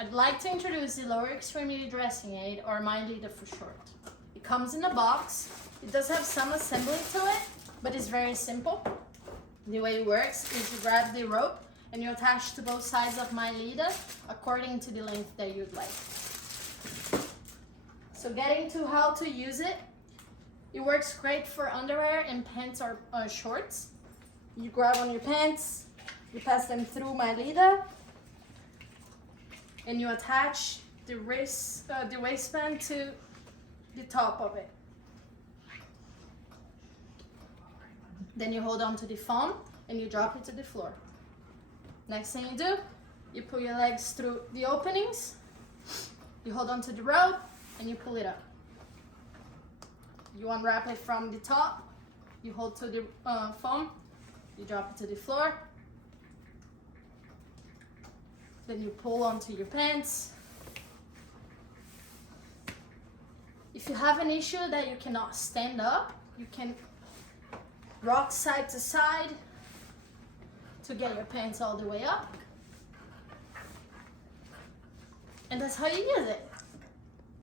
I'd like to introduce the lower extremity dressing aid, or MyLEDA for short. It comes in a box. It does have some assembly to it, but it's very simple. The way it works is you grab the rope and you attach to both sides of MyLEDA according to the length that you'd like. So getting to how to use it, it works great for underwear and pants or shorts. You grab on your pants, you pass them through MyLEDA, and you attach the waistband to the top of it. Then you hold on to the foam and you drop it to the floor. Next thing you do, you pull your legs through the openings, you hold on to the rope, and you pull it up. You unwrap it from the top, you hold to the foam, you drop it to the floor, then you pull onto your pants. If you have an issue that you cannot stand up, you can rock side to side to get your pants all the way up. And that's how you use it.